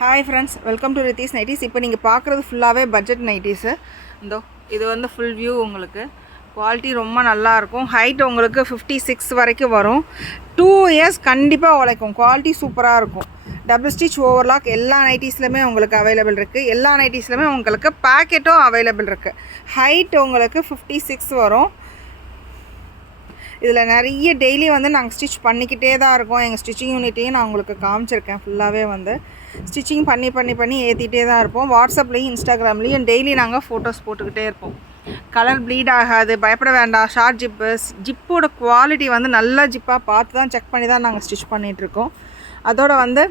Hi friends, welcome to Ritheesh nighties. இப்போ நீங்கள் பார்க்குறது ஃபுல்லாகவே பட்ஜெட் நைட்டிஸு. இது வந்து ஃபுல் வியூ. உங்களுக்கு குவாலிட்டி ரொம்ப நல்லாயிருக்கும். ஹைட் உங்களுக்கு 56 வரைக்கும் வரும். 2 இயர்ஸ் கண்டிப்பாக உழைக்கும். குவாலிட்டி சூப்பராக இருக்கும். டபுள் ஸ்டிச் ஓவர்லாக் எல்லா நைட்டிஸ்லையுமே உங்களுக்கு அவைலபிள் இருக்குது. எல்லா நைட்டிஸ்லையுமே உங்களுக்கு பேக்கெட்டும் அவைலபிள் இருக்குது. ஹைட் உங்களுக்கு 56 வரும். இதில் நிறைய டெய்லி வந்து நாங்கள் ஸ்டிச் பண்ணிக்கிட்டே தான் இருக்கோம். எங்கள் ஸ்டிச்சிங் யூனிட்டையும் நான் உங்களுக்கு காமிச்சிருக்கேன். ஃபுல்லாகவே வந்து ஸ்டிச்சிங் பண்ணி ஏற்றிட்டே தான் இருப்போம். வாட்ஸ்அப்லேயும் இன்ஸ்டாகிராம்லேயும் டெய்லி நாங்கள் ஃபோட்டோஸ் போட்டுக்கிட்டே இருப்போம். கலர் ப்ளீட் ஆகாது, பயப்பட வேண்டாம். ஷார்ட் ஜிப்போட குவாலிட்டி வந்து நல்ல ஜிப்பாக பார்த்து தான் செக் பண்ணி தான் நாங்கள் ஸ்டிச் பண்ணிகிட்ருக்கோம். அதோட வந்து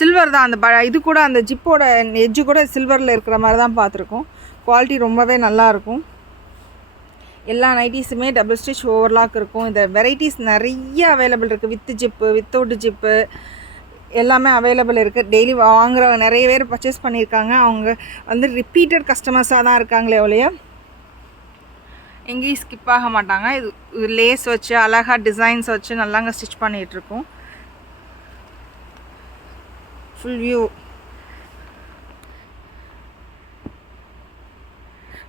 சில்வர் தான் அந்த இது கூட, அந்த ஜிப்போட எட்ஜு கூட சில்வரில் இருக்கிற மாதிரி தான் பார்த்துருக்கோம். குவாலிட்டி ரொம்பவே நல்லாயிருக்கும். எல்லா நைட்டிஸுமே டபுள் ஸ்டிச் ஓவர்லாக் இருக்கும். இந்த வெரைட்டிஸ் நிறைய அவைலபிள் இருக்குது. வித் ஜிப்பு, வித்தவுட் ஜிப்பு எல்லாமே அவைலபிள் இருக்குது. டெய்லி வாங்குற நிறைய பேர் பர்ச்சேஸ் பண்ணியிருக்காங்க. அவங்க வந்து ரிப்பீட்டட் கஸ்டமர்ஸாக தான் இருக்காங்களே ஒழிய எங்கேயும் ஸ்கிப் ஆக மாட்டாங்க. இது லேஸ் வச்சு அழகாக டிசைன்ஸ் வச்சு நல்லாங்க ஸ்டிச் பண்ணிகிட்ருக்கோம். Full view.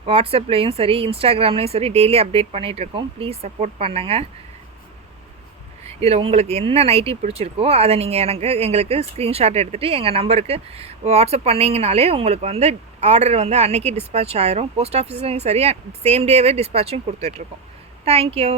வாட்ஸ்அப்லேயும் சரி, இன்ஸ்டாகிராம்லேயும் சரி டெய்லி அப்டேட் பண்ணிகிட்ருக்கோம். ப்ளீஸ் சப்போர்ட் பண்ணுங்கள். இதில் உங்களுக்கு என்ன நைட்டி பிடிச்சிருக்கோ அதை நீங்கள் எங்களுக்கு ஸ்க்ரீன்ஷாட் எடுத்துகிட்டு எங்கள் நம்பருக்கு வாட்ஸ்அப் பண்ணிங்கனாலே உங்களுக்கு வந்து ஆர்டர் வந்து அன்றைக்கி டிஸ்பேட்ச் ஆயிரும். போஸ்ட் ஆஃபீஸ்லையும் சரி சேம் டேவே டிஸ்பேட்சும் கொடுத்துட்ருக்கோம். தேங்க்யூ.